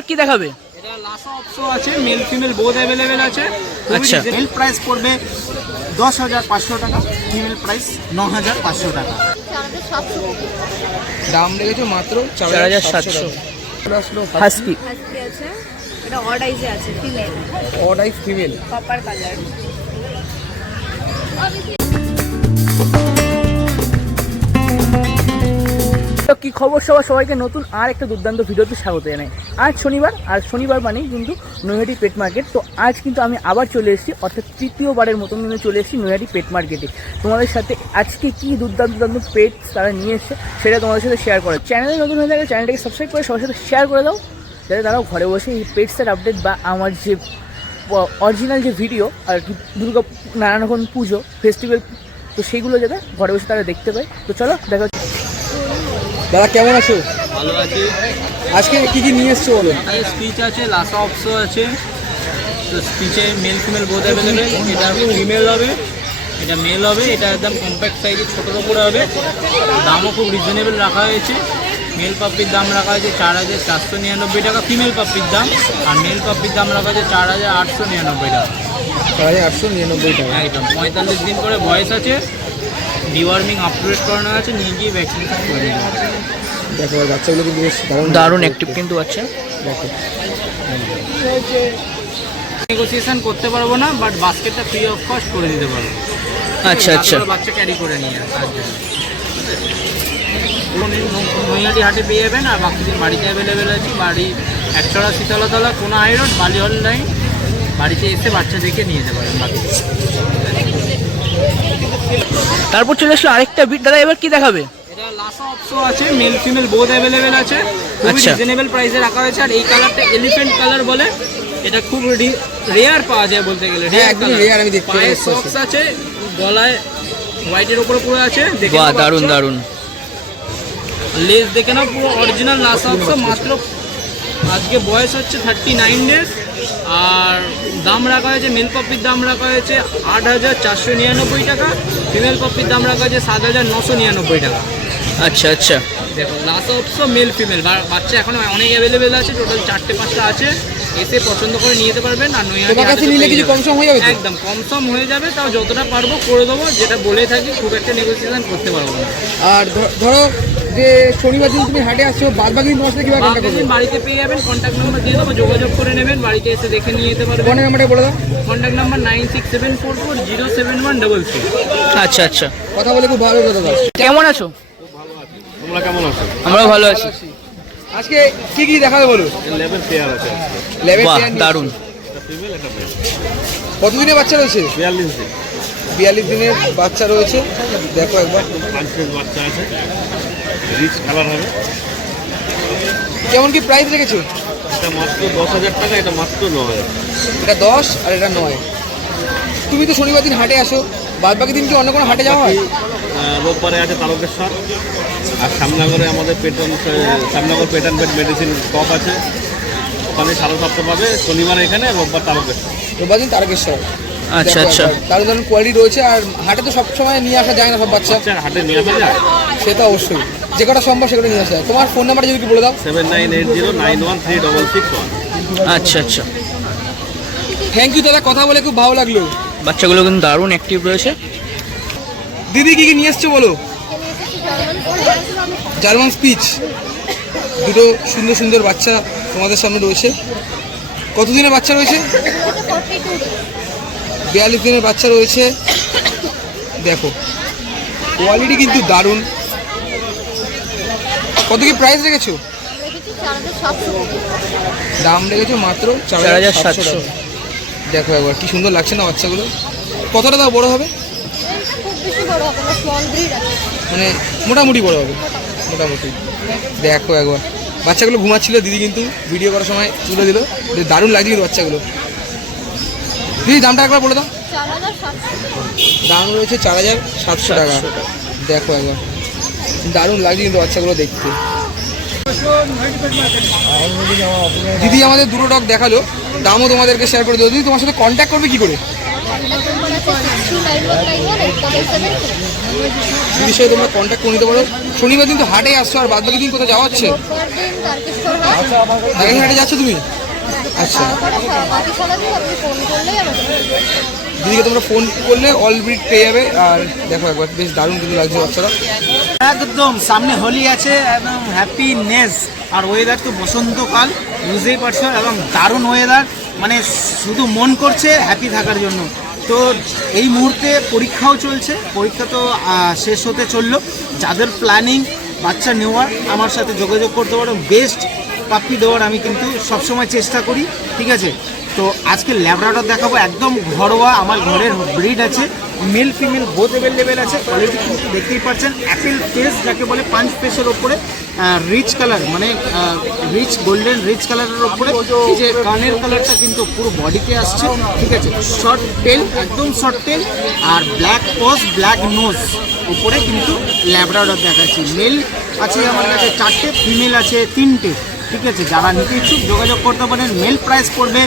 এবার কি দেখাবে? এটা লাসা অপশো আছে মেল ফিমেল বোথ অ্যাভেলেবেল আছে। আচ্ছা। মেল প্রাইস পড়বে দশ হাজার পাঁচশো টাকা ফিমেল প্রাইস ন হাজার পাঁচশো টাকা। দাম লেগেছে মাত্র চার হাজার সাতশো। হাস্কি আছে এটা অর্ডাইজে আছে female odd eye female copper colour তো কি খবর সবার? সবাইকে নতুন আর একটা দুর্দান্ত ভিডিওতে স্বাগত জানাই। আজ শনিবার, আর শনিবার মানেই কিন্তু নৈহাটি পেট মার্কেট তো আজ কিন্তু আমি আবার চলে এসেছি, অর্থাৎ তৃতীয়বারের মতন কিন্তু চলে এসেছি নৈহাটি পেট মার্কেটে তোমাদের সাথে আজকে কি দুর্দান্ত দুর্দান্ত পেট তারা নিয়ে এসছে, সেটা তোমাদের সাথে শেয়ার করে চ্যানেলে নতুন হয়ে থাকে চ্যানেলটাকে সাবস্ক্রাইব করে সবার সাথে শেয়ার করে দাও, যাতে তারাও ঘরে বসে এই পেটসের আপডেট বা আমার যে অরিজিনাল যে ভিডিও আর কি দুর্গা নানান রকম পুজো ফেস্টিভ্যাল তো সেইগুলো যাতে ঘরে বসে তারা দেখতে পায়। তো চলো, দেখা দাদা কেমন আছো? ভালো আছে। আজকে কি কি নিয়ে এসছো বলো? স্পিচ আছে লাসা অপশো আছে। তো স্পিচে মেল ফিমেল বোথ অ্যাভেলেবেল এটা ফিমেল হবে। এটা মেল হবে এটা একদম কম্প্যাক্ট সাইজের ছোটোর উপরে হবে। দামও খুব রিজনেবল রাখা হয়েছে। মেল পাপ্পির দাম রাখা হয়েছে চার হাজার চারশো নিরানব্বই টাকা। ফিমেল পাপ্পির দাম। আর মেল পাপ্পির দাম রাখা হয়েছে চার হাজার আটশো নিরানব্বই টাকা। চার হাজার আটশো নিরানব্বই টাকা। একদম। পঁয়তাল্লিশ দিন করে বয়স আছে। ডিওয়ার্মিং আপগ্রেড করানো আছে নিয়ে গিয়ে ভ্যাকসিনেশন করে হবে দেখো আর বাচ্চাগুলো কিন্তু বেশ দারুণ দারুণ অ্যাক্টিভ কিন্তু আছে। দেখো। নেগোসিয়েশন করতে পারব না বাট বাস্কেটটা ফ্রি অফ কস্ট করে দিতে পারব। আচ্ছা আচ্ছা। বাচ্চা ক্যারি করে নিয়ে নৈহাটি হাটে পেয়ে যাবেন আর বাকি দিন বাড়িতে অ্যাভেলেবেল আছে। বাড়ি একশোড়া শীতলাতলা কোনো রোড বালি হল লাইন বাড়িতে এসে বাচ্চা দেখে নিয়ে যেতে পারেন বাকি তারপর চলে আসলো আরেকটা বিট দাদা এবার কি দেখাবে? এটা লাসা অপশো আছে মেল ফিমেল বোথ অ্যাভেলেবেল আছে। খুবই আচ্ছা। রিজনেবল প্রাইসে রাখা হয়েছে। আর এই কালারটা কালার বলে এটা খুব রেয়ার পাওয়া যায় বলতে গেলে হ্যাঁ, রেয়ার আমি দেখতে পায়ে সক্স আছে গলায় হোয়াইটের উপরে পুরো আছে দেখে বাহ বাচ্চা। লেস দেখে নাও পুরো অরিজিনাল লাসা মাত্র আজকে বয়স হচ্ছে থার্টি নাইন ডেজ আর দাম রাখা হয়েছে মেল পপির দাম রাখা হয়েছে আট হাজার চারশো নিরানব্বই টাকা ফিমেল পপির দাম রাখা হয়েছে সাত হাজার নশো নিরানব্বই টাকা। আচ্ছা আচ্ছা। দেখো লাস্ট অপশো মেল ফিমেল বাচ্চা এখন অনেক অ্যাভেলেবেল আছে টোটাল চারটে পাঁচটা আছে। এসে পছন্দ করে নিয়ে যেতে পারবেন আর নৈহাটি তোমার কাছে নিলে কিছু যাবেন। কম সম হয়ে যাবে একদম কম সম হয়ে যাবে তাও যতটা পারব করে দেবো যেটা বলে থাকি খুব একটা নেগোসিয়েশন করতে পারব না। আর ধরো যে শনিবার দিন তুমি হাটে আসছো বাদ বাকি দিন তোমার সাথে কীভাবে কন্ট্যাক্ট করবে বাড়িতে পেয়ে যাবেন কন্ট্যাক্ট নাম্বার দিয়ে দেবো যোগাযোগ করে নেবেন বাড়িতে এসে দেখে নিয়ে যেতে পারবেন। ফোনের নাম্বারটা বলে দাও। Contact number nine six seven four four zero seven one double three আচ্ছা আচ্ছা। কথা বলে খুব ভালো কথা কেমন আছো? তোমরা কেমন আছো? আমরাও ভালো আছি। আজকে কি কি দেখাবে বলো? লেভেল পেয়ার আছে লেভেল বাহ দারুণ। কতদিনের বাচ্চা রয়েছে? বিয়াল্লিশ দিন। বিয়াল্লিশ দিনের বাচ্চা রয়েছে। দেখো একবার। বাচ্চা আছে। রিচ কালার হবে। কেমন কি প্রাইস রেখেছো? এটা মাত্র দশ হাজার টাকা এটা মাত্র ন হাজার এটা দশ আর এটা নয়। তুমি তো শনিবার দিন হাটে আসো। বাদ বাকি দিন কি অন্য কোনো হাটে যাওয়া হয়? রোববারে আছে তারকেশ্বর। আর শ্যামনগরে আমাদের পেটন শ্যামনগর পেটান বেড মেডিসিন টপ আছে। ওখানে সাড়ে সাতটা পাবে শনিবার এখানে রোববার তারকেশ্বর। রোববার দিন তারকেশ্বর। আচ্ছা আচ্ছা। তার ধরুন কোয়ালিটি রয়েছে আর হাটে তো সবসময় নিয়ে আসা যায় না সব বাচ্চা। বাচ্চা হাটে নিয়ে আসা যায়? সে তো অবশ্যই। যে কটা সম্ভব সেগুলো নিয়ে আসা যায়। তোমার ফোন নাম্বারটা যদি বলে দাও। Seven nine eight zero nine one three double six one আচ্ছা আচ্ছা। থ্যাংক ইউ দাদা। কথা বলে খুব ভালো লাগল। বাচ্চাগুলো কিন্তু দারুণ অ্যাক্টিভ রয়েছে। দিদি কি কি নিয়ে এসছো বলো? জার্মান স্পিচ দুটো সুন্দর সুন্দর বাচ্চা তোমাদের সামনে রয়েছে। কতদিনের বাচ্চা রয়েছে? বিয়াল্লিশ দিনের বাচ্চা রয়েছে। দেখো কোয়ালিটি কিন্তু দারুণ। কত কি প্রাইস রেখেছো? দাম রেখেছো মাত্র চার হাজার সাতশো। দেখো একবার, কি সুন্দর লাগছে না বাচ্চাগুলো? কতটা দাও, বড় হবে? বড় হবে না স্মল ব্রিড আছে। মানে মোটামুটি বড় হবে মোটামুটি। দেখো একবার। বাচ্চাগুলো ঘুমাচ্ছিল দিদি কিন্তু ভিডিও করার সময় তুলে দিল। দারুণ লাগছে কিন্তু বাচ্চাগুলো। দিদি দামটা একবার বলে দাও। দাম রয়েছে চার হাজার সাতশো টাকা। দেখো একবার। দারুণ লাগছে কিন্তু বাচ্চাগুলো দেখতে। দিদি আমাদের দুটো ডগ দেখাল। দামও তোমাদেরকে শেয়ার করে দেবো। দিদি তোমার সাথে কন্ট্যাক্ট করবে কি করে? বিষয়ে তোমরা কন্ট্যাক্ট করে নিতে পারো। শনিবার দিন তো হাটে আসছো, আর বাদ বাকি দিন কোথাও যাওয়া হচ্ছে? হাট যাচ্ছ তুমি? আচ্ছা। দিদিকে তোমরা ফোন করলে অল ব্রিড পেয়ে যাবে। আর দেখো একবার, বেশ দারুণ কিন্তু লাগছে বাচ্চারা একদম, সামনে হোলি আছে, একদম হ্যাপিনেস আর ওয়েদার তো বসন্তকাল, বুঝতেই পারছ এবং দারুণ ওয়েদার মানে শুধু মন করছে হ্যাপি থাকার জন্য। তো এই মুহূর্তে পরীক্ষাও চলছে। পরীক্ষা তো শেষ হতে চলল। যাদের প্ল্যানিং বাচ্চা নেওয়ার, আমার সাথে যোগাযোগ করতে পারো। বেস্ট পাপ্পি দেওয়ার আমি কিন্তু সবসময় চেষ্টা করি। ঠিক আছে? তো আজকে ল্যাবরাডর দেখাবো, একদম ঘরোয়া আমার ঘরের ব্রিড আছে মেল ফিমেল বোথ অ্যাভেলেবেল আছে কোয়ালিটি কিন্তু দেখতেই পাচ্ছেন অ্যাপেল ফেস যাকে বলে পাঁচ ফেসের ওপরে রিচ কালার মানে রিচ গোল্ডেন রিচ কালারের ওপরে, এই যে কানের কালারটা কিন্তু পুরো বডিতে আসছে, ঠিক আছে শর্ট টেল একদম শর্ট টেল আর ব্ল্যাক পজ ব্ল্যাক নোজ ওপরে কিন্তু ল্যাবরাডর দেখাচ্ছি মেল আছে আমার কাছে চারটে ফিমেল আছে তিনটে। ঠিক আছে যারা নিতে ইচ্ছুক যোগাযোগ করতে পারেন মেল প্রাইস পড়বে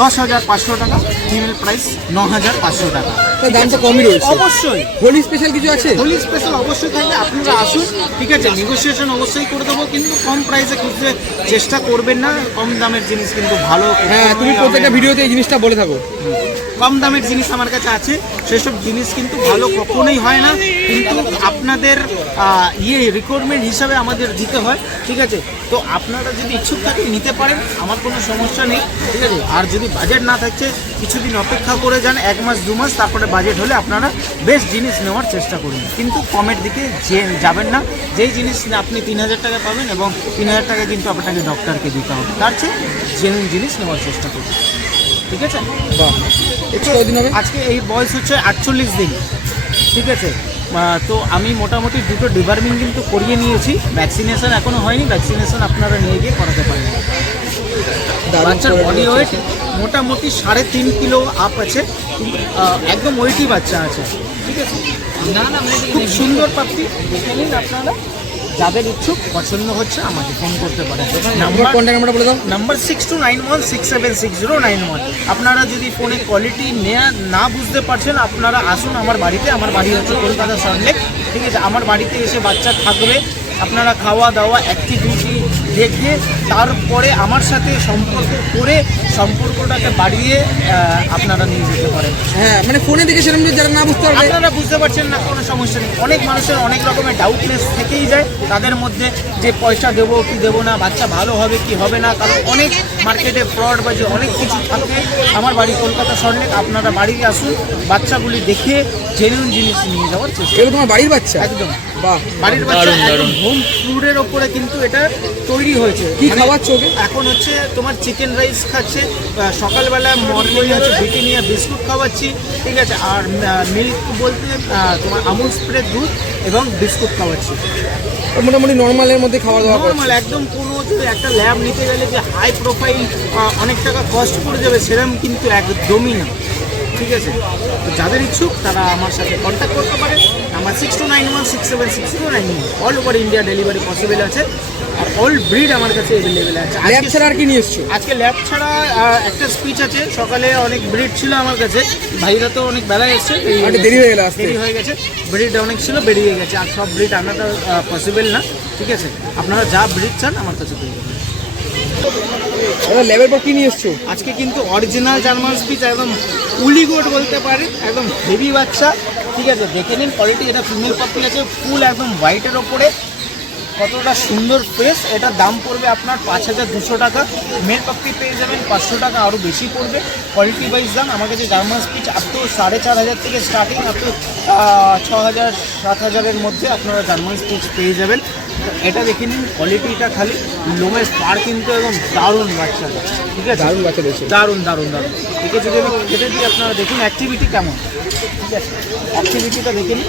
দশ হাজার পাঁচশো টাকা ফিমেল প্রাইস ন হাজার পাঁচশো টাকা। দামটা কমই রয়েছে। অবশ্যই। হোলি স্পেশাল কিছু আছে? হোলি স্পেশাল অবশ্যই থাকবে আপনারা আসুন ঠিক আছে নেগোসিয়েশন অবশ্যই করে দেবো কিন্তু কম প্রাইসে খুঁজতে চেষ্টা করবেন না কম দামের জিনিস কিন্তু ভালো হ্যাঁ তুমি প্রত্যেকটা ভিডিওতে এই জিনিসটা বলে থাকো। কম দামের জিনিস আমার কাছে আছে সেসব জিনিস কিন্তু ভালো কখনোই হয় না কিন্তু আপনাদের ইয়ে রিকোয়ারমেন্ট হিসাবে আমাদের দিতে হয় ঠিক আছে? তো আপনারা যদি ইচ্ছুক থাকে নিতে পারেন আমার কোনো সমস্যা নেই ঠিক আছে? আর যদি বাজেট না থাকছে কিছুদিন অপেক্ষা করে যান এক মাস দু মাস তারপরে বাজেট হলে আপনারা বেস্ট জিনিস নেওয়ার চেষ্টা করুন। কিন্তু কমের দিকে যে যাবেন না যেই জিনিস আপনি তিন হাজার টাকা পাবেন এবং তিন হাজার টাকা কিন্তু আপনাকে ডক্টরকে দিতে হবে। তার চেয়ে জেনুইন জিনিস নেওয়ার চেষ্টা করুন। ঠিক আছে? আজকে এই বয়স হচ্ছে আটচল্লিশ দিন। ঠিক আছে? তো আমি মোটামুটি দুটো ডিভার্মিং কিন্তু করিয়ে নিয়েছি। ভ্যাকসিনেশন এখনও হয়নি। ভ্যাকসিনেশন আপনারা নিয়ে গিয়ে করাতে পারেন। বাচ্চার বডি ওয়েট মোটামুটি সাড়ে তিন কিলো আপ আছে। একদম ওয়েটই বাচ্চা আছে। ঠিক আছে? খুব সুন্দর পাপ্পি দেখে নিন আপনারা। যাদের ইচ্ছুক পছন্দ হচ্ছে আমাকে ফোন করতে পারেন। নাম্বার কন্ট্যাক্ট নাম্বারটা বলে দাও। Number six two nine one six seven six zero nine one আপনারা যদি ফোনের কোয়ালিটি নেওয়া না বুঝতে পারছেন আপনারা আসুন আমার বাড়িতে। আমার বাড়ি হচ্ছে কলকাতা সল্টলেক ঠিক আছে আমার বাড়িতে এসে বাচ্চা থাকবে। আপনারা খাওয়া দাওয়া অ্যাক্টিভিটি দেখে তারপরে আমার সাথে সম্পর্ক করে সম্পর্কটাকে বাড়িয়ে আপনারা নিয়ে যেতে পারেন। হ্যাঁ মানে ফোনে দেখে সেরকম যারা না বুঝতে পারবে আপনারা বুঝতে পারছেন না কোনো সমস্যা নেই। অনেক মানুষের অনেক রকমের ডাউটনেস থেকেই যায়। তাদের মধ্যে যে পয়সা দেবো কি দেবো না বাচ্চা ভালো হবে কি হবে না কারণ অনেক মার্কেটে ফ্রড বা যে অনেক কিছু থাকে আমার বাড়ি কলকাতা সল্টলেক আপনারা বাড়িতে আসুন বাচ্চাগুলি দেখে জেনুইন জিনিস নিয়ে যাওয়ার চেষ্টা এগুলো তোমার বাড়ির বাচ্চা? একদম। বাহ বাড়ির বাচ্চা হোম ফুডের ওপরে কিন্তু এটা তৈরি হয়েছে। কি মানে খাওয়াচ্ছ ওকে এখন হচ্ছে তোমার চিকেন রাইস খাচ্ছে সকালবেলা মর্নিং হচ্ছে ব্রিটানিয়া বিস্কুট খাওয়াচ্ছি ঠিক আছে? আর মিল্ক বলতে তোমার আমুল স্প্রে দুধ এবং বিস্কুট খাওয়াচ্ছি। মোটামুটি নর্মালের মধ্যে খাওয়া দাওয়া নর্মাল একদম কোনো যে একটা ল্যাব নিতে গেলে যে হাই প্রোফাইল অনেক টাকা কস্ট পড়ে যাবে সেরকম কিন্তু একদমই না ঠিক আছে? তো যাদের ইচ্ছুক তারা আমার সাথে কন্ট্যাক্ট করতে পারে আমার six two nine one six seven six zero nine all over India delivery possible আছে। আর অল ব্রিড আমার কাছে অ্যাভেলেবেল আছে। ল্যাব ছাড়া আর কি নিয়ে এসছো আজকে ল্যাব ছাড়া একটা স্পিচ আছে। সকালে অনেক ব্রিড ছিল আমার কাছে। ভাইরা তো অনেক বেলায় এসছে। বেরিয়ে দেরি হয়ে গেলো আসতে। দেরি হয়ে গেছে। ব্রিড অনেক ছিল বেরিয়ে গেছে। আর সব ব্রিড আনাটা পসিবল না। ঠিক আছে? আপনারা যা ব্রিড চান আমার কাছে পেয়ে যাবেন পর কি নিয়ে এসছো আজকে কিন্তু অরিজিনাল জার্মান স্পিচ একদম উলিগোট বলতে পারে একদম হেভি বাচ্চা। ঠিক আছে, দেখে নিন কোয়ালিটি এটা ফিমেল পাপি আছে ফুল একদম হোয়াইটের ওপরে। কতটা সুন্দর ফ্রেশ এটা দাম পড়বে আপনার পাঁচ হাজার দুশো টাকা। মেল পাপি পেয়ে যাবেন পাঁচশো টাকা আরও বেশি পড়বে। কোয়ালিটি ওয়াইজ দাম আমার কাছে জার্মান স্পিচ আপ টু সাড়ে চার হাজার থেকে স্টার্টিং আপ টু ছ হাজার, সাত হাজারের মধ্যে আপনারা জার্মান স্পিচ পেয়ে যাবেন। তো এটা দেখে নিন কোয়ালিটিটা খালি লোমের পার কিন্তু একদম দারুণ বাচ্চা। ঠিক আছে? দারুণ বাচ্চা রয়েছে দারুণ দারুণ দারুণ। একে যদি আমি কেটে দিই আপনারা দেখুন অ্যাক্টিভিটি কেমন। ঠিক আছে? অ্যাক্টিভিটিটা দেখে নিন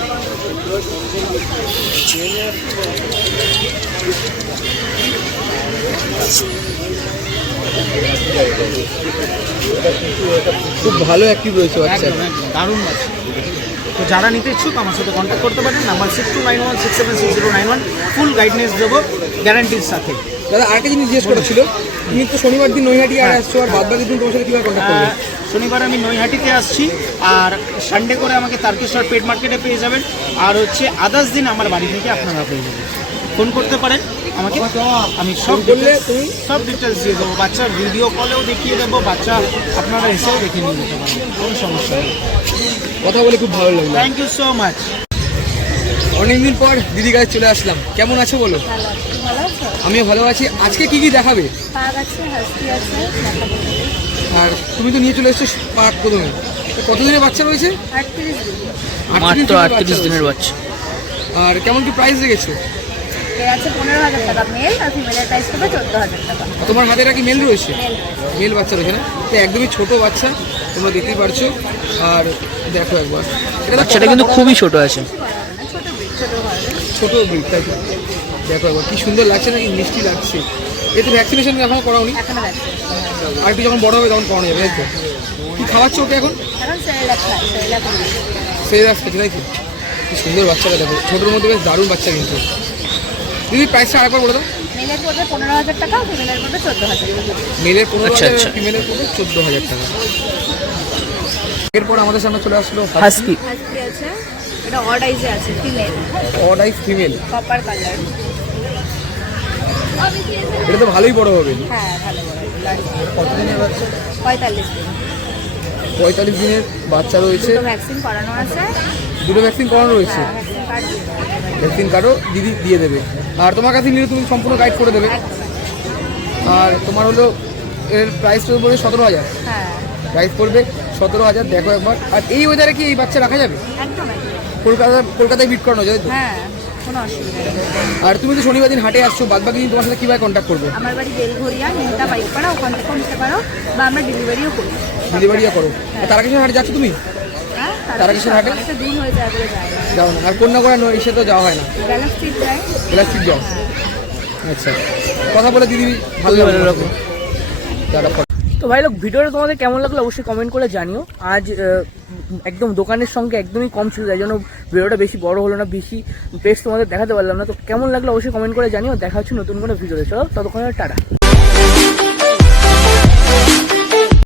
খুব ভালো অ্যাক্টিভ রয়েছে বাচ্চা। দারুণ বাচ্চা। তো যারা নিতে ইচ্ছুক আমার সাথে কন্ট্যাক্ট করতে পারেন। Number six two nine one six seven six zero nine one full guidance দেবো গ্যারান্টির সাথে। দাদা আরেকটা জিনিস জিজ্ঞেস করেছিল তুমি তো শনিবার দিন নৈহাটি আর আসছো আর বাদ বাকি দিন তোমার সাথে কীভাবে কন্ট্যাক্ট করবে শনিবার আমি নৈহাটিতে আসছি আর সানডে করে আমাকে তারকেশ্বর পেট মার্কেটে পেয়ে যাবেন। আর হচ্ছে আদার্স দিন আমার বাড়ি থেকে আপনারা পেয়ে যাবেন। ফোন করতে পারেন আমাকে আমি সব তুমি সব ডিটেলস দিয়ে দেবো। বাচ্চার ভিডিও কলেও দেখিয়ে দেবো বাচ্চা আপনারা এসেও দেখে নিয়ে যেতে পারেন কোনো সমস্যা নেই। কথা বলে খুব ভালো লাগল। থ্যাংক ইউ সো মাচ অনেকদিন পর দিদি কাছে চলে আসলাম। কেমন আছো বলো? আমিও ভালো আছি। আজকে কি কি দেখাবে? আর তুমি তো নিয়ে চলে এসছো পার্ক প্রথমে। কতদিনের বাচ্চা রয়েছে? আটত্রিশ মাত্র দিনের বাচ্চা আর কেমন কি প্রাইস রেখেছো? এর আছে পনেরো হাজার টাকা মেল আর ফিমেলের প্রাইস হবে চোদ্দ হাজার টাকা। তোমার হাতে কি মেল রয়েছে? মেল বাচ্চা রয়েছে না? তো একদমই ছোট বাচ্চা তোমরা দেখতেই পারছ। আর দেখো একবার। এটা বাচ্চাটা কিন্তু খুবই ছোট আছে। ছোট ব্রিড তাই দেখো একবার কি সুন্দর লাগছে না কি মিষ্টি লাগছে। এতে ভ্যাকসিনেশন এখনও এখনও ব্যস্ত আর একটু যখন বড় হবে তখন করানো যাবে তাই কি খাওয়াচ্ছ ওকে এখন? সেই রাস্তা তাই কি সুন্দর বাচ্চাটা দেখো। ছোটোর মধ্যে বেশ দারুণ বাচ্চা কিন্তু। দিদি প্রাইসটা আরেকবার বলে দাও। মেলের পড়বে পনেরো হাজার টাকা ফিমেলের পড়বে চোদ্দ হাজার। মেলের পনেরো আচ্ছা, হাজার আচ্ছা। ফিমেলের পড়বে চোদ্দ হাজার টাকা। এরপর আমাদের সামনে চলে আসলো হাস্কি হাসকি আছে এটা অড আইজে আছে female odd eyes female copper colour এটা তো ভালোই বড় হবে। হ্যাঁ ভালো বড় কতদিনের বাচ্চা? পঁয়তাল্লিশ দিন। পঁয়তাল্লিশ দিনের বাচ্চা রয়েছে। দুটো ভ্যাকসিন করানো আছে। দুটো ভ্যাকসিন করানো রয়েছে। হ্যাঁ ভ্যাকসিন কার্ডও দিদি দিয়ে দেবে। আর তোমার কাছে নিলে তুমি সম্পূর্ণ গাইড করে দেবে। আর তোমার হলো এর প্রাইস পড়বে সতেরো হাজার। হ্যাঁ। প্রাইস পড়বে সতেরো হাজার দেখো একবার। আর এই ওয়েদারে কি এই বাচ্চা রাখা যাবে? কলকাতা কলকাতায় বিট করানো যায় হ্যাঁ আর তুমি তো শনিবার দিন হাটে আসছো বাদ বাকি দিন তোমার সাথে কীভাবে কন্ট্যাক্ট করবে? আমার বাড়ি বেলঘরিয়া মেহতা বাইকপাড়া ওখান থেকেও নিতে পারো বা আমরা ডেলিভারিও করি। ডেলিভারিও করো। তারাকেশ্বর হাটে যাচ্ছ তুমি? হ্যাঁ তারকেশ্বর হাটে? যাও না আর কন্যাগড়া নয় এসে তো যাওয়া হয় না। ইলাস্টিক যাও। আচ্ছা কথা বলে দিদি ভালো লাগল। তো ভাই লোক ভিডিওটা তোমাদের কেমন লাগল অবশ্যই কমেন্ট করে জানিও। আজ একদম দোকানের সঙ্গে একদমই কম ছিল তাই জন্য ভিডিওটা বেশি বড় হলো না বেশি বেশ তোমাদের দেখাতে পারলাম না। তো কেমন লাগল অবশ্যই কমেন্ট করে জানিও। দেখা হচ্ছে নতুন কোনো ভিডিওতে। চলো ততক্ষণ টাটা।